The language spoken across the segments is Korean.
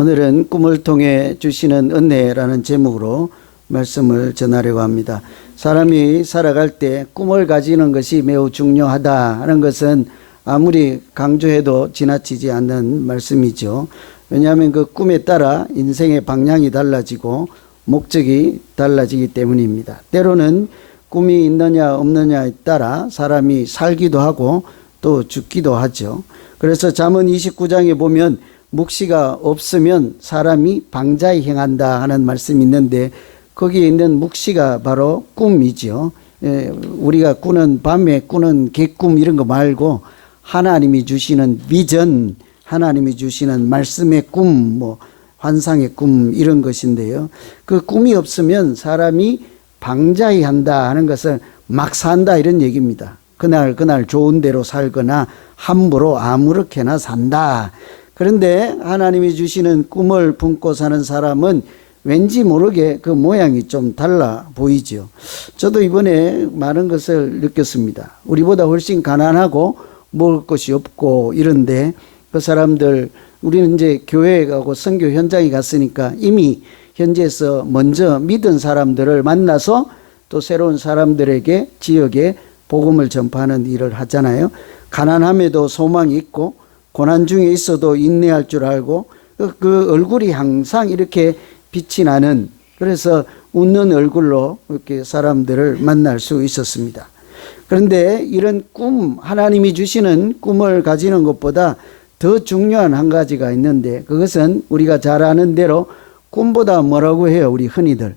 오늘은 꿈을 통해 주시는 은혜라는 제목으로 말씀을 전하려고 합니다. 사람이 살아갈 때 꿈을 가지는 것이 매우 중요하다 하는 것은 아무리 강조해도 지나치지 않는 말씀이죠. 왜냐하면 그 꿈에 따라 인생의 방향이 달라지고 목적이 달라지기 때문입니다. 때로는 꿈이 있느냐 없느냐에 따라 사람이 살기도 하고 또 죽기도 하죠. 그래서 잠언 29장에 보면 묵시가 없으면 사람이 방자히 행한다 하는 말씀이 있는데 거기에 있는 묵시가 바로 꿈이죠. 우리가 꾸는 밤에 꾸는 개꿈 이런 거 말고 하나님이 주시는 비전, 하나님이 주시는 말씀의 꿈, 환상의 꿈 이런 것인데요. 그 꿈이 없으면 사람이 방자히 한다 하는 것을 막 산다 이런 얘기입니다. 그날 좋은 대로 살거나 함부로 아무렇게나 산다. 그런데 하나님이 주시는 꿈을 품고 사는 사람은 왠지 모르게 그 모양이 좀 달라 보이죠. 저도 이번에 많은 것을 느꼈습니다. 우리보다 훨씬 가난하고 먹을 것이 없고 이런데 그 사람들, 우리는 이제 교회에 가고 선교 현장에 갔으니까 이미 현지에서 먼저 믿은 사람들을 만나서 또 새로운 사람들에게 지역에 복음을 전파하는 일을 하잖아요. 가난함에도 소망이 있고 고난 중에 있어도 인내할 줄 알고 그 얼굴이 항상 이렇게 빛이 나는, 그래서 웃는 얼굴로 이렇게 사람들을 만날 수 있었습니다. 그런데 이런 꿈, 하나님이 주시는 꿈을 가지는 것보다 더 중요한 한 가지가 있는데 그것은 우리가 잘 아는 대로 꿈보다 뭐라고 해요? 우리 흔히들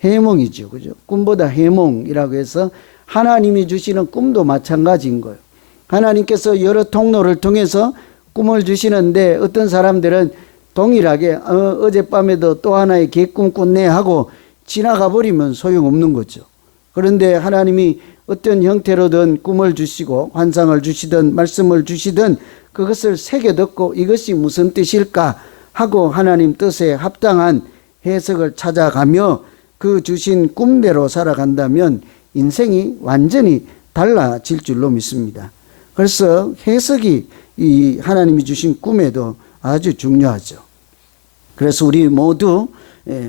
해몽이죠. 그죠? 꿈보다 해몽이라고 해서 하나님이 주시는 꿈도 마찬가지인 거예요. 하나님께서 여러 통로를 통해서 꿈을 주시는데 어떤 사람들은 동일하게 어젯밤에도 또 하나의 개꿈 꿨네 하고 지나가 버리면 소용없는 거죠. 그런데 하나님이 어떤 형태로든 꿈을 주시고 환상을 주시든 말씀을 주시든 그것을 새겨 듣고 이것이 무슨 뜻일까 하고 하나님 뜻에 합당한 해석을 찾아가며 그 주신 꿈대로 살아간다면 인생이 완전히 달라질 줄로 믿습니다. 그래서 해석이 이 하나님이 주신 꿈에도 아주 중요하죠. 그래서 우리 모두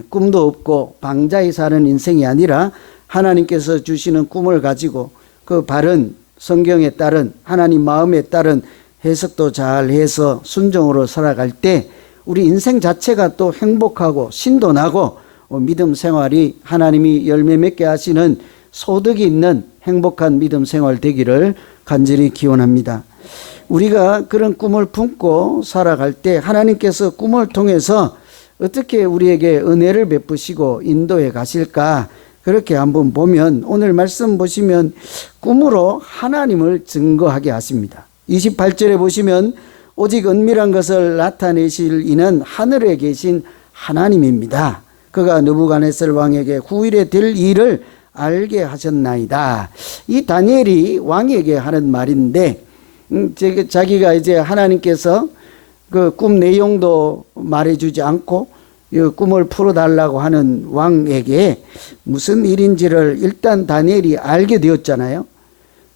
꿈도 없고 방자히 사는 인생이 아니라 하나님께서 주시는 꿈을 가지고 그 바른 성경에 따른 하나님 마음에 따른 해석도 잘 해서 순종으로 살아갈 때 우리 인생 자체가 또 행복하고 신도 나고 믿음 생활이 하나님이 열매 맺게 하시는 소득이 있는 행복한 믿음 생활 되기를 간절히 기원합니다. 우리가 그런 꿈을 품고 살아갈 때 하나님께서 꿈을 통해서 어떻게 우리에게 은혜를 베푸시고 인도해 가실까, 그렇게 한번 보면 오늘 말씀 보시면 꿈으로 하나님을 증거하게 하십니다. 28절에 보시면 오직 은밀한 것을 나타내실 이는 하늘에 계신 하나님입니다. 그가 느부갓네살 왕에게 후일에 될 일을 알게 하셨나이다. 이 다니엘이 왕에게 하는 말인데 자기가 이제 하나님께서 그 꿈 내용도 말해주지 않고 이 꿈을 풀어달라고 하는 왕에게 무슨 일인지를 일단 다니엘이 알게 되었잖아요.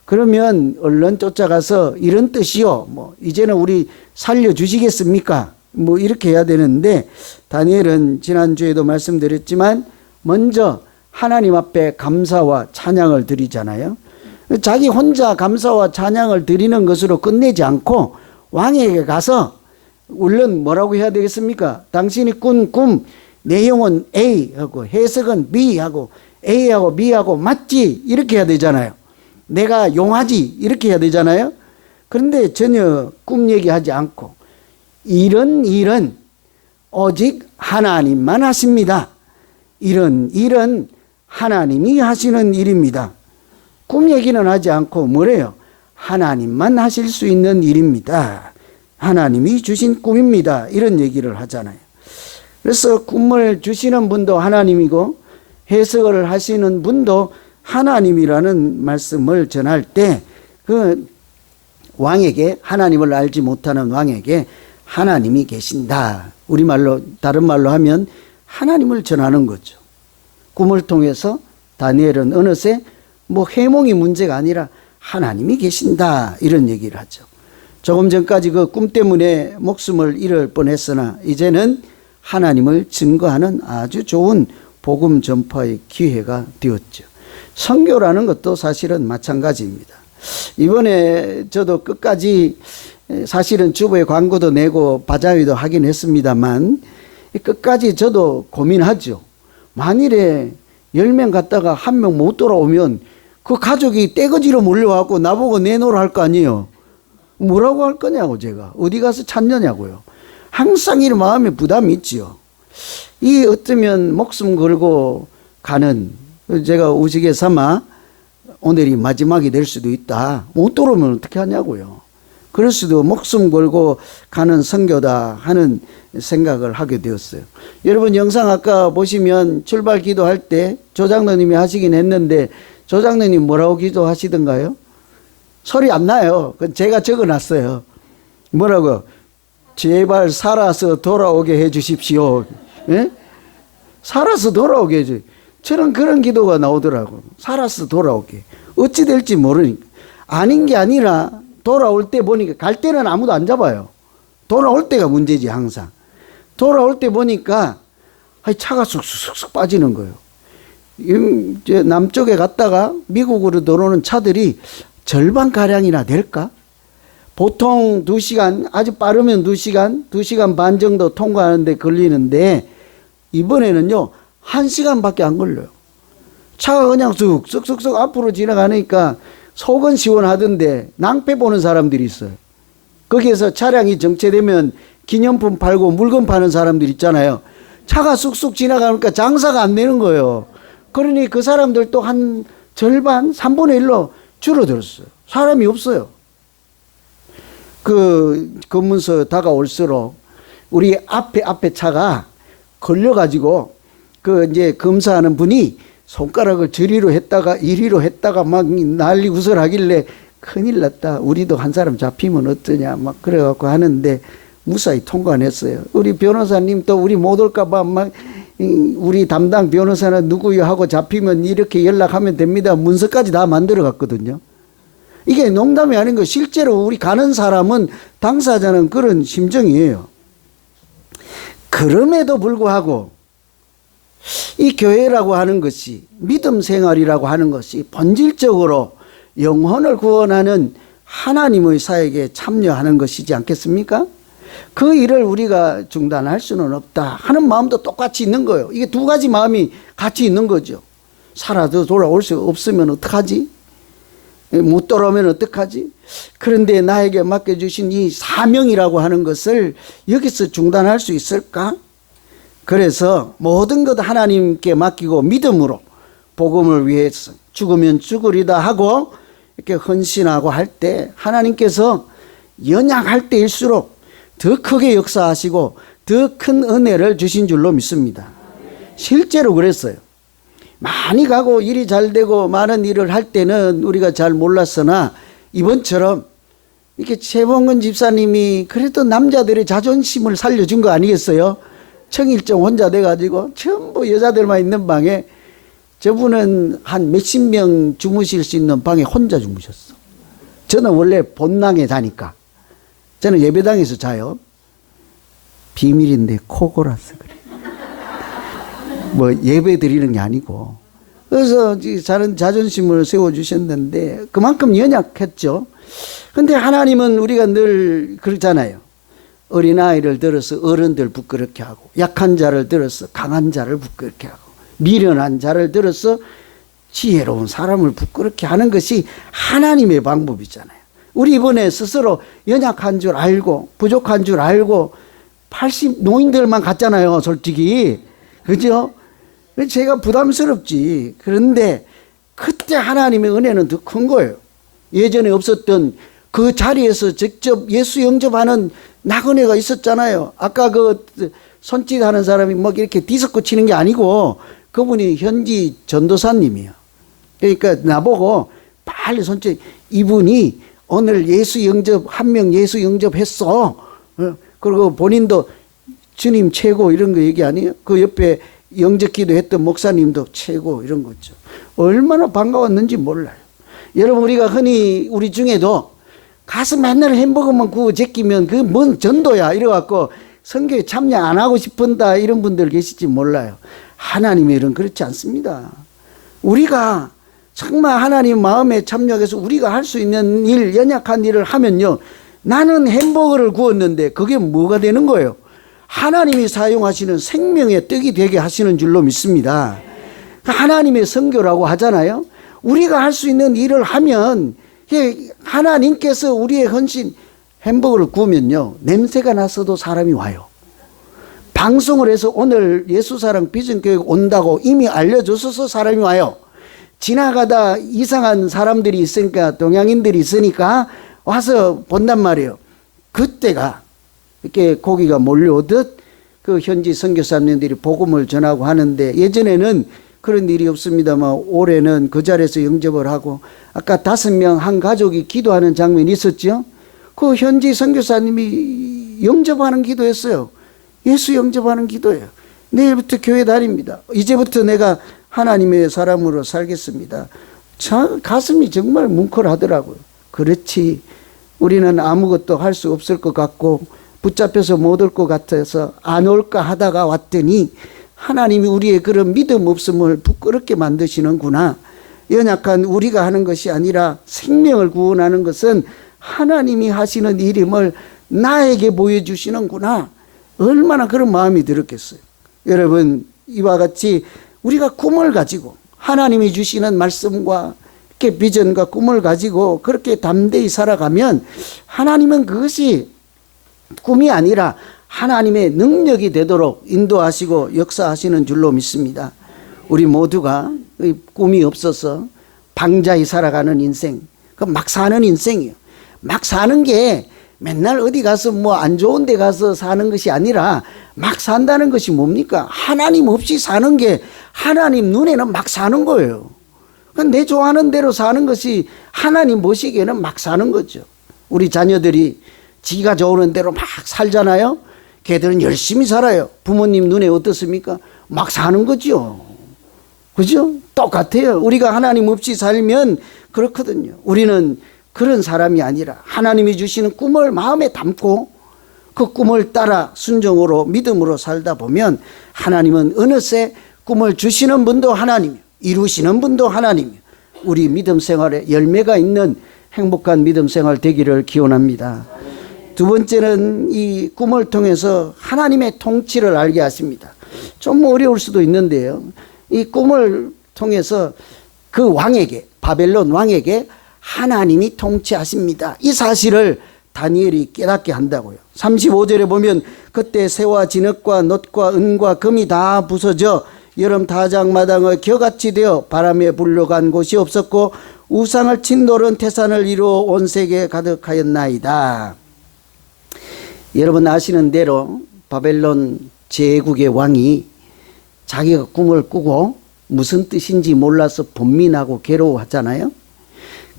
그러면 얼른 쫓아가서 이런 뜻이요, 이제는 우리 살려주시겠습니까? 이렇게 해야 되는데 다니엘은 지난주에도 말씀드렸지만 먼저 하나님 앞에 감사와 찬양을 드리잖아요. 자기 혼자 감사와 찬양을 드리는 것으로 끝내지 않고 왕에게 가서 얼른 뭐라고 해야 되겠습니까? 당신이 꾼 꿈 내용은 A 하고 해석은 B 하고 A하고 B하고 맞지? 이렇게 해야 되잖아요. 내가 용하지? 이렇게 해야 되잖아요. 그런데 전혀 꿈 얘기하지 않고 이런 일은 오직 하나님만 하십니다. 이런 일은 하나님이 하시는 일입니다. 꿈 얘기는 하지 않고 뭐래요? 하나님만 하실 수 있는 일입니다. 하나님이 주신 꿈입니다. 이런 얘기를 하잖아요. 그래서 꿈을 주시는 분도 하나님이고 해석을 하시는 분도 하나님이라는 말씀을 전할 때 그 왕에게, 하나님을 알지 못하는 왕에게 하나님이 계신다. 우리말로, 다른 말로 하면 하나님을 전하는 거죠. 꿈을 통해서 다니엘은 어느새 해몽이 문제가 아니라 하나님이 계신다 이런 얘기를 하죠. 조금 전까지 그 꿈 때문에 목숨을 잃을 뻔했으나 이제는 하나님을 증거하는 아주 좋은 복음 전파의 기회가 되었죠. 선교라는 것도 사실은 마찬가지입니다. 이번에 저도 끝까지 사실은 주보에 광고도 내고 바자회도 하긴 했습니다만 끝까지 저도 고민하죠. 만일에 10명 갔다가 1명 못 돌아오면 그 가족이 떼거지로 몰려와갖고 나보고 내놓으라 할 거 아니에요. 뭐라고 할 거냐고 제가. 어디 가서 찾느냐고요. 항상 이 마음에 부담이 있지요. 이 어쩌면 목숨 걸고 가는, 제가 우스개 삼아 오늘이 마지막이 될 수도 있다. 못 돌아오면 어떻게 하냐고요. 그럴 수도 목숨 걸고 가는 선교다 하는 생각을 하게 되었어요. 여러분 영상 아까 보시면 출발 기도할 때 조장로님이 하시긴 했는데 조장로님 뭐라고 기도하시던가요? 소리 안 나요. 제가 적어놨어요. 뭐라고? 제발 살아서 돌아오게 해 주십시오. 예? 살아서 돌아오게 해 주십시오. 저는 그런 기도가 나오더라고. 살아서 돌아오게. 어찌 될지 모르니까. 아닌 게 아니라 돌아올 때 보니까, 갈 때는 아무도 안 잡아요. 돌아올 때가 문제지 항상. 돌아올 때 보니까 차가 쑥쑥쑥 빠지는 거예요. 남쪽에 갔다가 미국으로 들어오는 차들이 절반가량이나 될까? 보통 2시간, 아주 빠르면 2시간, 2시간 반 정도 통과하는데 걸리는데 이번에는요 1시간밖에 안 걸려요. 차가 그냥 쑥쑥쑥 앞으로 지나가니까 속은 시원하던데 낭패 보는 사람들이 있어요. 거기에서 차량이 정체되면 기념품 팔고 물건 파는 사람들 있잖아요. 차가 쑥쑥 지나가니까 장사가 안 되는 거예요. 그러니 그 사람들도 한 절반, 3분의 1로 줄어들었어요. 사람이 없어요. 그 검문소 다가올수록 우리 앞에 차가 걸려가지고 그 이제 검사하는 분이 손가락을 저리로 했다가 이리로 했다가 막 난리 구설하길래 큰일 났다. 우리도 한 사람 잡히면 어떠냐 막 그래갖고 하는데 무사히 통과했어요. 우리 변호사님 또 우리 못 올까봐 막 우리 담당 변호사는 누구요 하고 잡히면 이렇게 연락하면 됩니다. 문서까지 다 만들어 갔거든요. 이게 농담이 아닌 거. 실제로 우리 가는 사람은 당사자는 그런 심정이에요. 그럼에도 불구하고 이 교회라고 하는 것이, 믿음 생활이라고 하는 것이 본질적으로 영혼을 구원하는 하나님의 사역에 참여하는 것이지 않겠습니까? 그 일을 우리가 중단할 수는 없다 하는 마음도 똑같이 있는 거예요. 이게 두 가지 마음이 같이 있는 거죠. 살아도 돌아올 수 없으면 어떡하지? 못 돌아오면 어떡하지? 그런데 나에게 맡겨주신 이 사명이라고 하는 것을 여기서 중단할 수 있을까? 그래서 모든 것 하나님께 맡기고 믿음으로 복음을 위해서 죽으면 죽으리다 하고 이렇게 헌신하고 할 때 하나님께서 연약할 때일수록 더 크게 역사하시고 더 큰 은혜를 주신 줄로 믿습니다. 실제로 그랬어요. 많이 가고 일이 잘 되고 많은 일을 할 때는 우리가 잘 몰랐으나 이번처럼 이렇게 최봉근 집사님이 그래도 남자들의 자존심을 살려준 거 아니겠어요? 청일정 혼자 돼가지고 전부 여자들만 있는 방에 저분은 한 몇십 명 주무실 수 있는 방에 혼자 주무셨어. 저는 원래 본당에 자니까. 저는 예배당에서 자요. 비밀인데 코 골아서 그래. 뭐 예배 드리는 게 아니고. 그래서 저는 자존심을 세워주셨는데 그만큼 연약했죠. 근데 하나님은 우리가 늘 그러잖아요. 어린아이를 들어서 어른들 부끄럽게 하고, 약한 자를 들어서 강한 자를 부끄럽게 하고, 미련한 자를 들어서 지혜로운 사람을 부끄럽게 하는 것이 하나님의 방법이잖아요. 우리 이번에 스스로 연약한 줄 알고 부족한 줄 알고 80 노인들만 갔잖아요. 솔직히. 그죠? 제가 부담스럽지. 그런데 그때 하나님의 은혜는 더 큰 거예요. 예전에 없었던 그 자리에서 직접 예수 영접하는 나그네가 있었잖아요. 아까 그 손짓하는 사람이 막 이렇게 디스코 치는 게 아니고 그분이 현지 전도사님이에요. 그러니까 나보고 빨리 손짓, 이분이 오늘 예수 영접, 한 명 예수 영접했어. 그리고 본인도 주님 최고 이런 거 얘기 아니에요? 그 옆에 영접기도 했던 목사님도 최고 이런 거죠. 얼마나 반가웠는지 몰라요. 여러분 우리가 흔히 우리 중에도 가서 맨날 햄버거만 구워 제끼면 그 뭔 전도야 이래갖고 선교에 참여 안 하고 싶은다 이런 분들 계실지 몰라요. 하나님의 일은 그렇지 않습니다. 우리가 정말 하나님 마음에 참여해서 우리가 할 수 있는 일, 연약한 일을 하면요, 나는 햄버거를 구웠는데 그게 뭐가 되는 거예요? 하나님이 사용하시는 생명의 떡이 되게 하시는 줄로 믿습니다. 하나님의 선교라고 하잖아요. 우리가 할 수 있는 일을 하면 하나님께서 우리의 헌신, 햄버거를 구우면요, 냄새가 났어도 사람이 와요. 방송을 해서 오늘 예수사랑 비전교육 온다고 이미 알려줘서 사람이 와요. 지나가다 이상한 사람들이 있으니까, 동양인들이 있으니까 와서 본단 말이에요. 그때가 이렇게 고기가 몰려오듯 그 현지 선교사님들이 복음을 전하고 하는데, 예전에는 그런 일이 없습니다만 올해는 그 자리에서 영접을 하고, 아까 5명 한 가족이 기도하는 장면이 있었죠. 그 현지 선교사님이 영접하는 기도였어요. 예수 영접하는 기도예요. 내일부터 교회 다닙니다. 이제부터 내가 하나님의 사람으로 살겠습니다. 참 가슴이 정말 뭉클하더라고요. 그렇지, 우리는 아무것도 할 수 없을 것 같고 붙잡혀서 못 올 것 같아서 안 올까 하다가 왔더니 하나님이 우리의 그런 믿음 없음을 부끄럽게 만드시는구나. 연약한 우리가 하는 것이 아니라 생명을 구원하는 것은 하나님이 하시는 일임을 나에게 보여주시는구나. 얼마나 그런 마음이 들었겠어요. 여러분, 이와 같이 우리가 꿈을 가지고 하나님이 주시는 말씀과 이렇게 비전과 꿈을 가지고 그렇게 담대히 살아가면 하나님은 그것이 꿈이 아니라 하나님의 능력이 되도록 인도하시고 역사하시는 줄로 믿습니다. 우리 모두가 꿈이 없어서 방자히 살아가는 인생, 그 막 사는 인생이에요. 막 사는 게 맨날 어디 가서 뭐 안 좋은 데 가서 사는 것이 아니라 막 산다는 것이 뭡니까? 하나님 없이 사는 게 하나님 눈에는 막 사는 거예요. 내 좋아하는 대로 사는 것이 하나님 보시기에는 막 사는 거죠. 우리 자녀들이 지가 좋은 대로 막 살잖아요. 걔들은 열심히 살아요. 부모님 눈에 어떻습니까? 막 사는 거죠. 그죠? 똑같아요. 우리가 하나님 없이 살면 그렇거든요. 우리는 그런 사람이 아니라 하나님이 주시는 꿈을 마음에 담고 그 꿈을 따라 순종으로 믿음으로 살다 보면 하나님은 어느새 꿈을 주시는 분도 하나님이요, 이루시는 분도 하나님이요, 우리 믿음 생활에 열매가 있는 행복한 믿음 생활 되기를 기원합니다. 두 번째는 이 꿈을 통해서 하나님의 통치를 알게 하십니다. 좀 어려울 수도 있는데요, 이 꿈을 통해서 그 왕에게, 바벨론 왕에게 하나님이 통치하십니다. 이 사실을 다니엘이 깨닫게 한다고요. 35절에 보면 그때 새와 진흙과 놋과 은과 금이 다 부서져 여름 타작마당의 겨같이 되어 바람에 불려간 곳이 없었고 우상을 친 돌은 태산을 이루어 온 세계에 가득하였나이다. 여러분 아시는 대로 바벨론 제국의 왕이 자기가 꿈을 꾸고 무슨 뜻인지 몰라서 번민하고 괴로워하잖아요.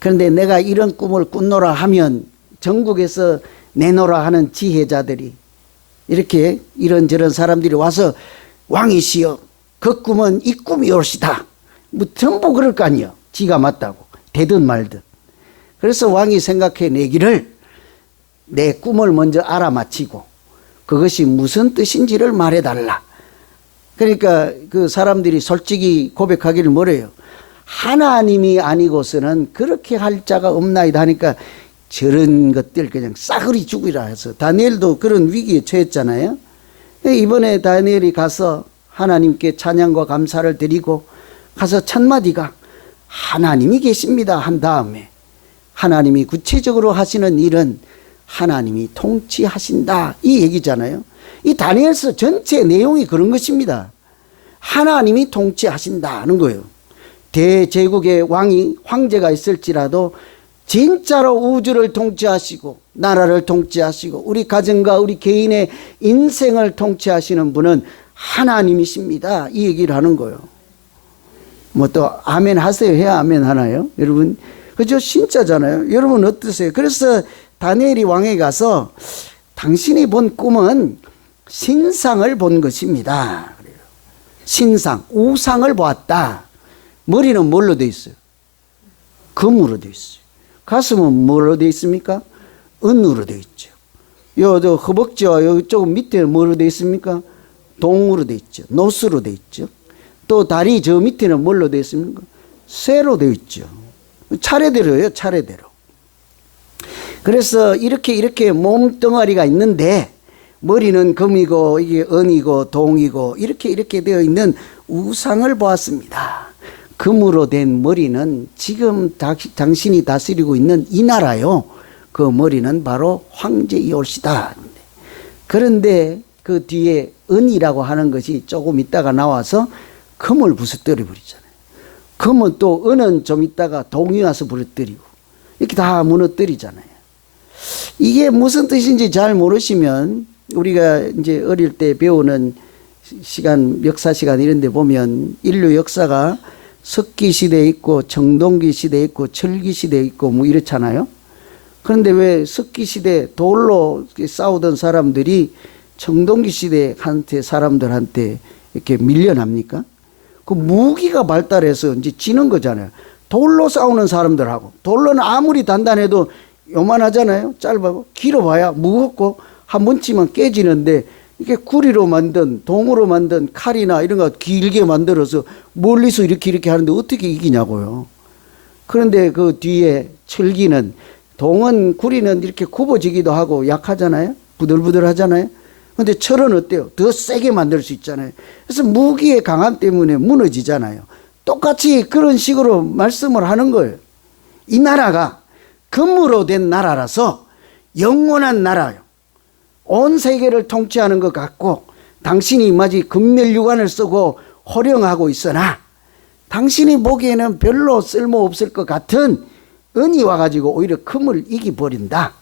그런데 내가 이런 꿈을 꾼노라 하면 전국에서 내노라 하는 지혜자들이 이렇게 이런저런 사람들이 와서 왕이시여 그 꿈은 이 꿈이 옳시다. 뭐 전부 그럴 거 아니에요. 지가 맞다고 되든 말든. 그래서 왕이 생각해 내기를 내 꿈을 먼저 알아맞히고 그것이 무슨 뜻인지를 말해달라. 그러니까 그 사람들이 솔직히 고백하기를 뭐래요? 하나님이 아니고서는 그렇게 할 자가 없나이다 하니까 저런 것들 그냥 싸그리 죽이라 해서 다니엘도 그런 위기에 처했잖아요. 이번에 다니엘이 가서 하나님께 찬양과 감사를 드리고 가서 첫 마디가 하나님이 계십니다 한 다음에 하나님이 구체적으로 하시는 일은 하나님이 통치하신다 이 얘기잖아요. 이 다니엘서 전체 내용이 그런 것입니다. 하나님이 통치하신다는 거예요. 대제국의 왕이 황제가 있을지라도 진짜로 우주를 통치하시고 나라를 통치하시고 우리 가정과 우리 개인의 인생을 통치하시는 분은 하나님이십니다. 이 얘기를 하는 거예요. 뭐 또 아멘 하세요 해야 아멘 하나요? 여러분 그죠? 진짜잖아요. 여러분 어떠세요? 그래서 다니엘이 왕에 가서 당신이 본 꿈은 신상을 본 것입니다. 신상, 우상을 보았다. 머리는 뭘로 돼 있어요? 금으로 돼 있어요. 가슴은 뭘로 돼 있습니까? 은으로 되어 있죠. 저 허벅지와 이쪽 밑에 뭐로 되어 있습니까? 동으로 되어 있죠. 노스로 되어 있죠. 또 다리 저 밑에는 뭘로 되어 있습니까? 쇠로 되어 있죠. 차례대로예요, 차례대로. 그래서 이렇게 몸뚱아리가 있는데 머리는 금이고 이게 은이고 동이고 이렇게 되어 있는 우상을 보았습니다. 금으로 된 머리는 지금 당신이 다스리고 있는 이 나라요. 그 머리는 바로 황제의 옷이다. 그런데 그 뒤에 은이라고 하는 것이 조금 있다가 나와서 금을 부서뜨려 버리잖아요. 금은 또 은은 좀 있다가 동이 와서 부러뜨리고 이렇게 다 무너뜨리잖아요. 이게 무슨 뜻인지 잘 모르시면 우리가 이제 어릴 때 배우는 시간, 역사 시간 이런 데 보면 인류 역사가 석기 시대에 있고 청동기 시대에 있고 철기 시대에 있고 뭐 이렇잖아요. 그런데 왜 석기 시대 돌로 싸우던 사람들이 청동기 시대 사람들한테 이렇게 밀려납니까? 그 무기가 발달해서 이제 지는 거잖아요. 돌로 싸우는 사람들하고. 돌로는 아무리 단단해도 요만하잖아요. 짧아고 길어봐야 무겁고 한 번 치면 깨지는데 이게 구리로 만든 동으로 만든 칼이나 이런 거 길게 만들어서 멀리서 이렇게 하는데 어떻게 이기냐고요. 그런데 그 뒤에 철기는 동은 구리는 이렇게 굽어지기도 하고 약하잖아요. 부들부들하잖아요. 그런데 철은 어때요? 더 세게 만들 수 있잖아요. 그래서 무기의 강함 때문에 무너지잖아요. 똑같이 그런 식으로 말씀을 하는 거예요. 이 나라가 금으로 된 나라라서 영원한 나라요. 온 세계를 통치하는 것 같고 당신이 마치 금멸유관을 쓰고 호령하고 있으나 당신이 보기에는 별로 쓸모없을 것 같은 은이 와가지고 오히려 금을 이기버린다.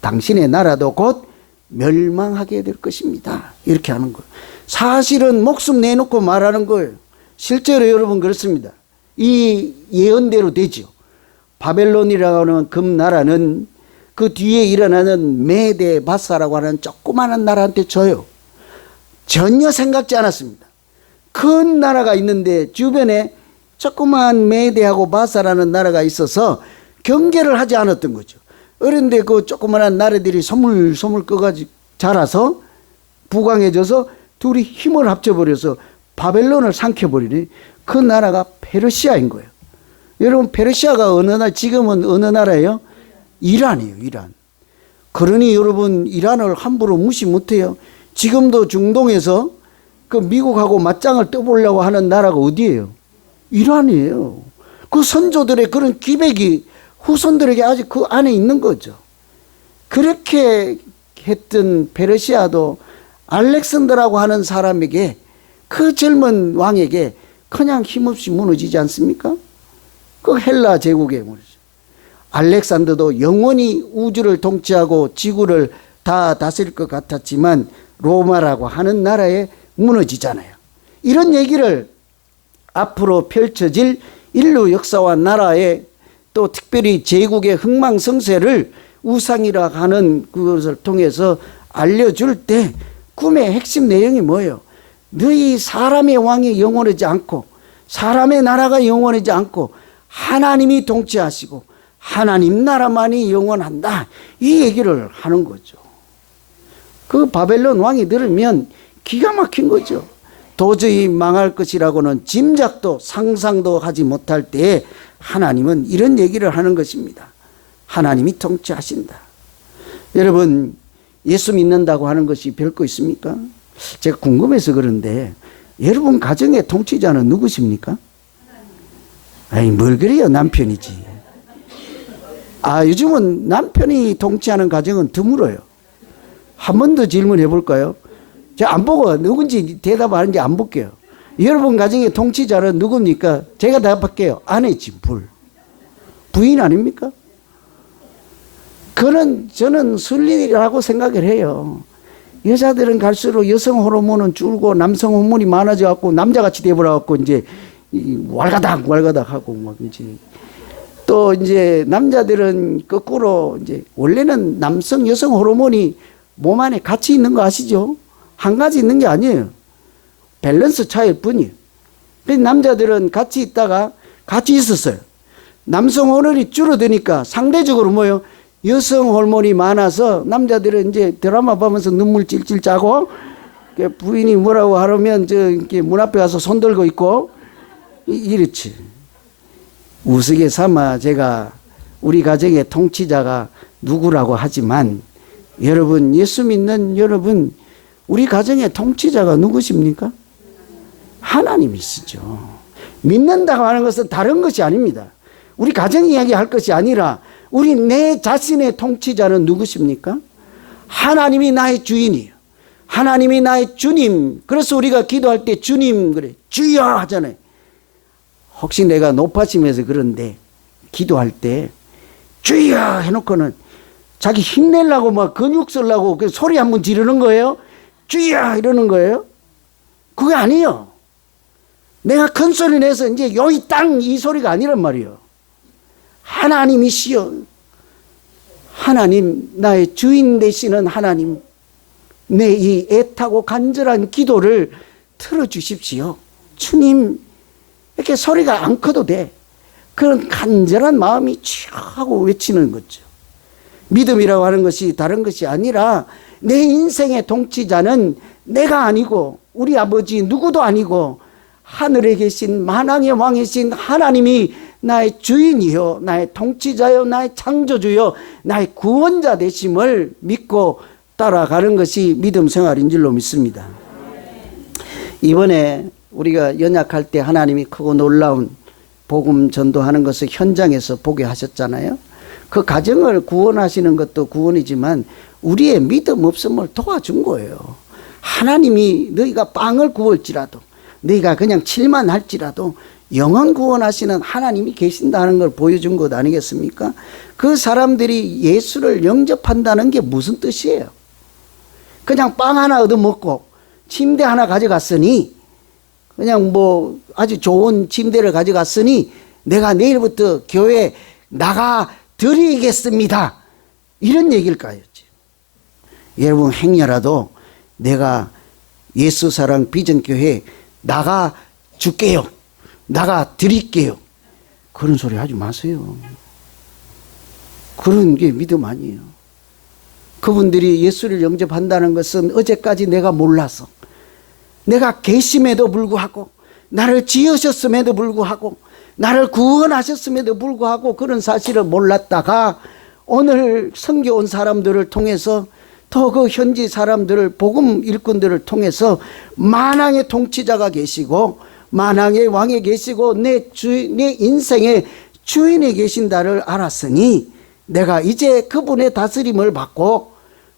당신의 나라도 곧 멸망하게 될 것입니다. 이렇게 하는 거예요. 사실은 목숨 내놓고 말하는 거예요. 실제로 여러분 그렇습니다. 이 예언대로 되죠. 바벨론이라고 하는 금나라는 그 뒤에 일어나는 메데 바사라고 하는 조그마한 나라한테 줘요. 전혀 생각지 않았습니다. 큰 나라가 있는데 주변에 조그마한 메데하고 바사라는 나라가 있어서 경계를 하지 않았던 거죠. 그런데 그 조그마한 나라들이 소물소물 꺼가지고 자라서 부강해져서 둘이 힘을 합쳐버려서 바벨론을 삼켜버리니 그 나라가 페르시아인 거예요. 여러분 페르시아가 어느 나라, 지금은 어느 나라예요? 이란이에요, 이란. 그러니 여러분 이란을 함부로 무시 못해요. 지금도 중동에서 그 미국하고 맞짱을 떠보려고 하는 나라가 어디예요? 이란이에요. 그 선조들의 그런 기백이 후손들에게 아직 그 안에 있는 거죠. 그렇게 했던 페르시아도 알렉산더라고 하는 사람에게 그 젊은 왕에게 그냥 힘없이 무너지지 않습니까? 그 헬라 제국에 무너져. 알렉산더도 영원히 우주를 통치하고 지구를 다 다스릴 것 같았지만 로마라고 하는 나라에 무너지잖아요. 이런 얘기를 앞으로 펼쳐질 인류 역사와 나라의 또 특별히 제국의 흥망성쇠를 우상이라 하는 그것을 통해서 알려줄 때 꿈의 핵심 내용이 뭐예요? 너희 사람의 왕이 영원하지 않고 사람의 나라가 영원하지 않고 하나님이 통치하시고 하나님 나라만이 영원한다. 이 얘기를 하는 거죠. 그 바벨론 왕이 들으면 기가 막힌 거죠. 도저히 망할 것이라고는 짐작도 상상도 하지 못할 때에 하나님은 이런 얘기를 하는 것입니다. 하나님이 통치하신다. 여러분 예수 믿는다고 하는 것이 별거 있습니까? 제가 궁금해서 그런데 여러분 가정의 통치자는 누구십니까? 아이 뭘 그래요, 남편이지. 요즘은 남편이 통치하는 가정은 드물어요. 한 번 더 질문해 볼까요? 제가 안 보고 누군지 대답하는지 안 볼게요. 여러분 가정의 통치자는 누굽니까? 제가 대답할게요. 아내지 불. 부인 아닙니까? 그는 저는 순리라고 생각을 해요. 여자들은 갈수록 여성 호르몬은 줄고 남성 호르몬이 많아져 갖고 남자같이 돼버려 갖고 이제 왈가닥 하고 막 이제 또 이제 남자들은 거꾸로 이제 원래는 남성 여성 호르몬이 몸 안에 같이 있는 거 아시죠? 한 가지 있는 게 아니에요. 밸런스 차이일 뿐이에요. 그래서 남자들은 같이 있다가 같이 있었어요. 남성 호르몬이 줄어드니까 상대적으로 뭐예요? 여성 호르몬이 많아서 남자들은 이제 드라마 보면서 눈물 찔찔 짜고 부인이 뭐라고 하려면 이렇게 문 앞에 가서 손 들고 있고 이렇지. 우스개 삼아 제가 우리 가정의 통치자가 누구라고 하지만 여러분, 예수 믿는 여러분, 우리 가정의 통치자가 누구십니까? 하나님이시죠. 믿는다고 하는 것은 다른 것이 아닙니다. 우리 가정 이야기할 것이 아니라 우리 내 자신의 통치자는 누구십니까? 하나님이 나의 주인이에요. 하나님이 나의 주님. 그래서 우리가 기도할 때 주님 그래 주여 하잖아요. 혹시 내가 높아지면서 그런데 기도할 때 주여 해놓고는 자기 힘내려고 막 근육 쓰려고 그 소리 한번 지르는 거예요. 주여 이러는 거예요. 그게 아니에요. 내가 큰 소리 내서 이제 요이 땅 이 소리가 아니란 말이에요. 하나님이시여, 하나님, 나의 주인 되시는 하나님, 내 이 애타고 간절한 기도를 들어주십시오. 주님, 이렇게 소리가 안 커도 돼. 그런 간절한 마음이 쭉 하고 외치는 거죠. 믿음이라고 하는 것이 다른 것이 아니라 내 인생의 통치자는 내가 아니고 우리 아버지 누구도 아니고 하늘에 계신 만왕의 왕이신 하나님이 나의 주인이요, 나의 통치자요, 나의 창조주요, 나의 구원자 되심을 믿고 따라가는 것이 믿음 생활인 줄로 믿습니다. 이번에 우리가 연약할 때 하나님이 크고 놀라운 복음 전도하는 것을 현장에서 보게 하셨잖아요. 그 가정을 구원하시는 것도 구원이지만 우리의 믿음 없음을 도와준 거예요. 하나님이 너희가 빵을 구울지라도 너희가 그냥 칠만 할지라도 영원 구원하시는 하나님이 계신다는 걸 보여준 것 아니겠습니까? 그 사람들이 예수를 영접한다는 게 무슨 뜻이에요? 그냥 빵 하나 얻어먹고 침대 하나 가져갔으니 그냥 뭐 아주 좋은 침대를 가져갔으니 내가 내일부터 교회 나가 드리겠습니다. 이런 얘기일까요? 여러분 행여라도 내가 예수 사랑 비전교회 나가 줄게요. 나가 드릴게요. 그런 소리 하지 마세요. 그런 게 믿음 아니에요. 그분들이 예수를 영접한다는 것은 어제까지 내가 몰라서 내가 계심에도 불구하고 나를 지으셨음에도 불구하고 나를 구원하셨음에도 불구하고 그런 사실을 몰랐다가 오늘 선교 온 사람들을 통해서 또 그 현지 사람들을 복음 일꾼들을 통해서 만왕의 통치자가 계시고 만왕의 왕이 계시고 내 인생의 주인이 계신다를 알았으니 내가 이제 그분의 다스림을 받고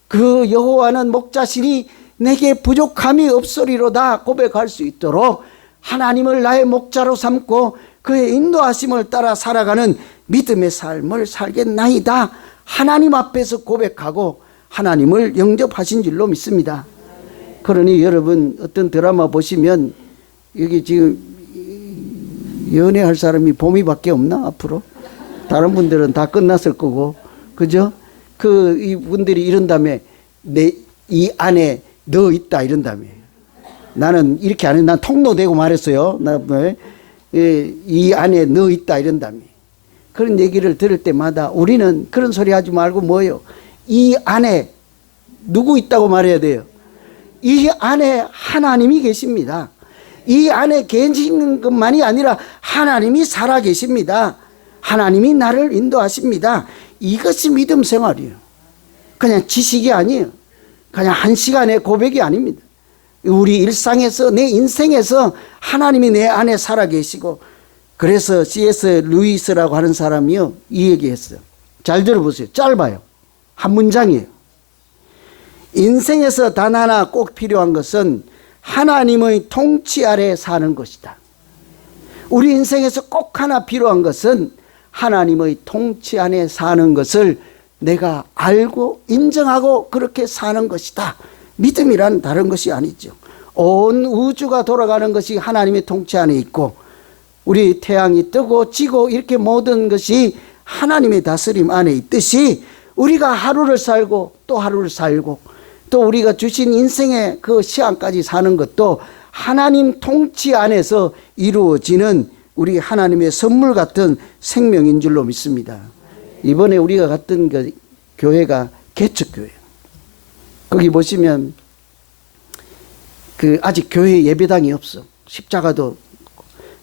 그 여호와는 목자시니 내게 부족함이 없으리로다 고백할 수 있도록 하나님을 나의 목자로 삼고 그의 인도하심을 따라 살아가는 믿음의 삶을 살겠나이다. 하나님 앞에서 고백하고 하나님을 영접하신 줄로 믿습니다. 그러니 여러분 어떤 드라마 보시면 여기 지금 연애할 사람이 봄이밖에 없나 앞으로? 다른 분들은 다 끝났을 거고 그죠? 이분들이 이런 다음에 이 안에 너 있다 이런 다음에 나는 이렇게 안 해. 난 통로대고 말했어요. 이 안에 너 있다 이런 다음에 그런 얘기를 들을 때마다 우리는 그런 소리 하지 말고 뭐예요? 이 안에 누구 있다고 말해야 돼요? 이 안에 하나님이 계십니다. 이 안에 계시는 것만이 아니라 하나님이 살아 계십니다. 하나님이 나를 인도하십니다. 이것이 믿음 생활이에요. 그냥 지식이 아니에요. 그냥 한 시간의 고백이 아닙니다. 우리 일상에서 내 인생에서 하나님이 내 안에 살아 계시고 그래서 C.S. 루이스라고 하는 사람이요 이 얘기했어요. 잘 들어보세요. 짧아요. 한 문장이에요. 인생에서 단 하나 꼭 필요한 것은 하나님의 통치 아래 사는 것이다. 우리 인생에서 꼭 하나 필요한 것은 하나님의 통치 안에 사는 것을 내가 알고 인정하고 그렇게 사는 것이다. 믿음이란 다른 것이 아니죠. 온 우주가 돌아가는 것이 하나님의 통치 안에 있고 우리 태양이 뜨고 지고 이렇게 모든 것이 하나님의 다스림 안에 있듯이 우리가 하루를 살고 또 하루를 살고 또 우리가 주신 인생의 그 시간까지 사는 것도 하나님 통치 안에서 이루어지는 우리 하나님의 선물 같은 생명인 줄로 믿습니다. 이번에 우리가 갔던 교회가 개척교회예요. 거기 보시면 아직 교회 예배당이 없어. 십자가도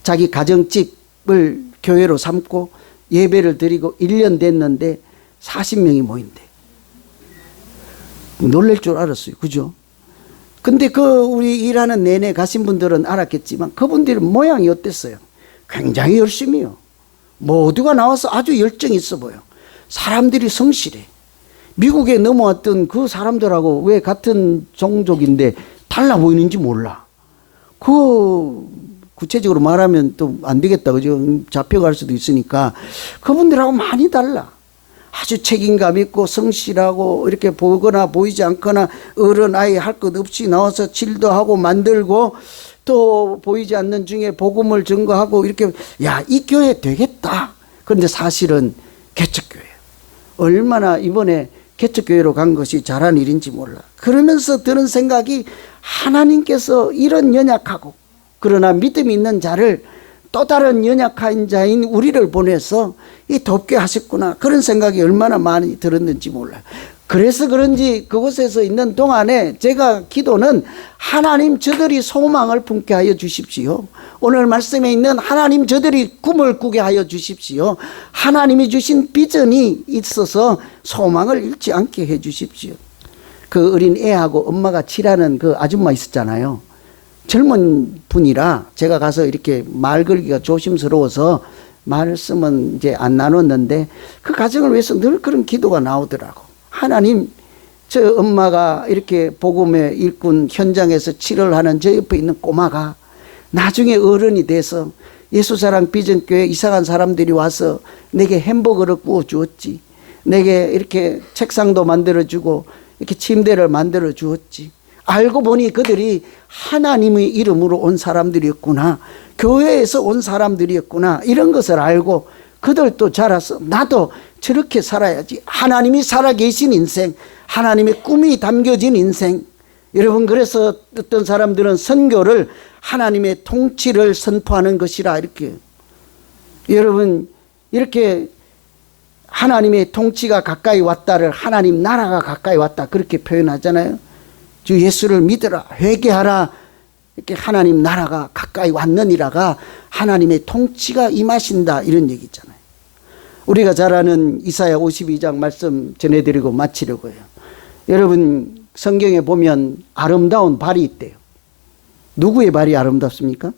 자기 가정집을 교회로 삼고 예배를 드리고 1년 됐는데 40명이 모인대. 놀랄 줄 알았어요. 그죠? 근데 우리 일하는 내내 가신 분들은 알았겠지만 그분들은 모양이 어땠어요? 굉장히 열심히요. 모두가 나와서 아주 열정이 있어 보여. 사람들이 성실해. 미국에 넘어왔던 그 사람들하고 왜 같은 종족인데 달라 보이는지 몰라. 구체적으로 말하면 또 안 되겠다. 그죠? 잡혀갈 수도 있으니까 그분들하고 많이 달라. 아주 책임감 있고 성실하고 이렇게 보거나 보이지 않거나 어른 아이 할 것 없이 나와서 질도 하고 만들고 또 보이지 않는 중에 복음을 증거하고 이렇게 이 교회 되겠다. 그런데 사실은 개척교회예요. 얼마나 이번에 개척교회로 간 것이 잘한 일인지 몰라. 그러면서 드는 생각이 하나님께서 이런 연약하고 그러나 믿음 있는 자를 또 다른 연약한 자인 우리를 보내서 돕게 하셨구나. 그런 생각이 얼마나 많이 들었는지 몰라요. 그래서 그런지 그곳에서 있는 동안에 제가 기도는 하나님 저들이 소망을 품게 하여 주십시오. 오늘 말씀에 있는 하나님 저들이 꿈을 꾸게 하여 주십시오. 하나님이 주신 비전이 있어서 소망을 잃지 않게 해 주십시오. 그 어린 애하고 엄마가 칠하는 그 아줌마 있었잖아요. 젊은 분이라 제가 가서 이렇게 말 걸기가 조심스러워서 말씀은 이제 안 나눴는데 그 가정을 위해서 늘 그런 기도가 나오더라고. 하나님, 저 엄마가 이렇게 복음의 일꾼 현장에서 치료를 하는 저 옆에 있는 꼬마가 나중에 어른이 돼서 예수사랑 비전교회 이상한 사람들이 와서 내게 햄버거를 구워 주었지. 내게 이렇게 책상도 만들어주고 이렇게 침대를 만들어 주었지. 알고 보니 그들이 하나님의 이름으로 온 사람들이었구나. 교회에서 온 사람들이었구나. 이런 것을 알고 그들도 자라서 나도 저렇게 살아야지. 하나님이 살아계신 인생, 하나님의 꿈이 담겨진 인생. 여러분, 그래서 어떤 사람들은 선교를 하나님의 통치를 선포하는 것이라 이렇게. 여러분, 이렇게 하나님의 통치가 가까이 왔다를 하나님 나라가 가까이 왔다 그렇게 표현하잖아요. 주 예수를 믿으라, 회개하라. 이렇게 하나님 나라가 가까이 왔느니라가 하나님의 통치가 임하신다 이런 얘기잖아요. 우리가 잘 아는 이사야 52장 말씀 전해드리고 마치려고 해요. 여러분, 성경에 보면 아름다운 발이 있대요. 누구의 발이 아름답습니까?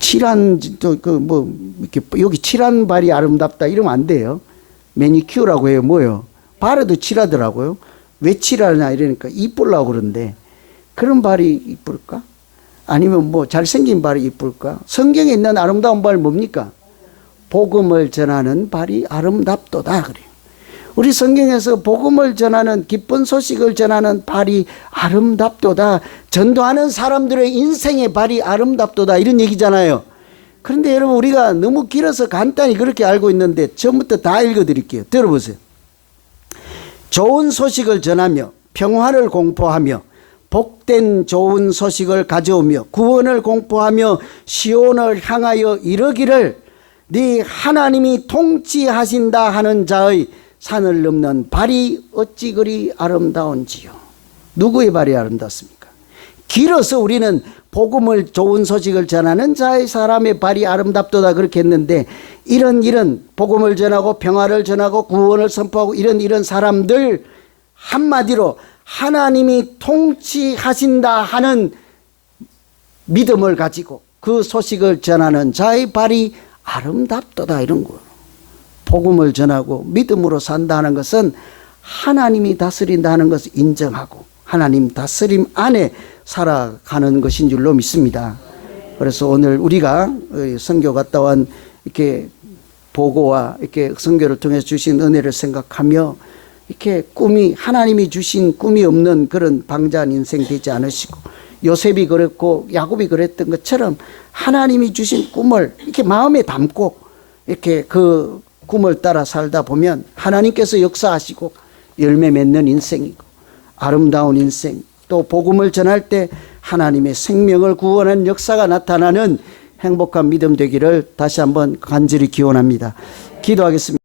칠한 이렇게 여기 칠한 발이 아름답다 이러면 안 돼요. 매니큐어라고 해요. 뭐요? 발에도 칠하더라고요. 왜 칠하냐 이러니까 이쁘려고 그러는데 그런 발이 이쁠까? 아니면 뭐 잘생긴 발이 이쁠까? 성경에 있는 아름다운 발 뭡니까? 복음을 전하는 발이 아름답도다 그래요. 우리 성경에서 복음을 전하는 기쁜 소식을 전하는 발이 아름답도다. 전도하는 사람들의 인생의 발이 아름답도다 이런 얘기잖아요. 그런데 여러분, 우리가 너무 길어서 간단히 그렇게 알고 있는데 처음부터 다 읽어드릴게요. 들어보세요. 좋은 소식을 전하며 평화를 공포하며 복된 좋은 소식을 가져오며 구원을 공포하며 시온을 향하여 이르기를 네 하나님이 통치하신다 하는 자의 산을 넘는 발이 어찌 그리 아름다운지요. 누구의 발이 아름답습니까? 길어서 우리는 복음을 좋은 소식을 전하는 자의 사람의 발이 아름답도다 그렇게 했는데 이런 복음을 전하고 평화를 전하고 구원을 선포하고 이런 사람들 한마디로 하나님이 통치하신다 하는 믿음을 가지고 그 소식을 전하는 자의 발이 아름답도다 이런 거예요. 복음을 전하고 믿음으로 산다는 것은 하나님이 다스린다는 것을 인정하고 하나님 다스림 안에 살아가는 것인 줄로 믿습니다. 그래서 오늘 우리가 선교 갔다 온 이렇게 보고와 이렇게 선교를 통해서 주신 은혜를 생각하며 이렇게 꿈이 하나님이 주신 꿈이 없는 그런 방자한 인생 되지 않으시고 요셉이 그랬고 야곱이 그랬던 것처럼 하나님이 주신 꿈을 이렇게 마음에 담고 이렇게 그 꿈을 따라 살다 보면 하나님께서 역사하시고 열매 맺는 인생이고 아름다운 인생 또 복음을 전할 때 하나님의 생명을 구원하는 역사가 나타나는 행복한 믿음 되기를 다시 한번 간절히 기원합니다. 기도하겠습니다.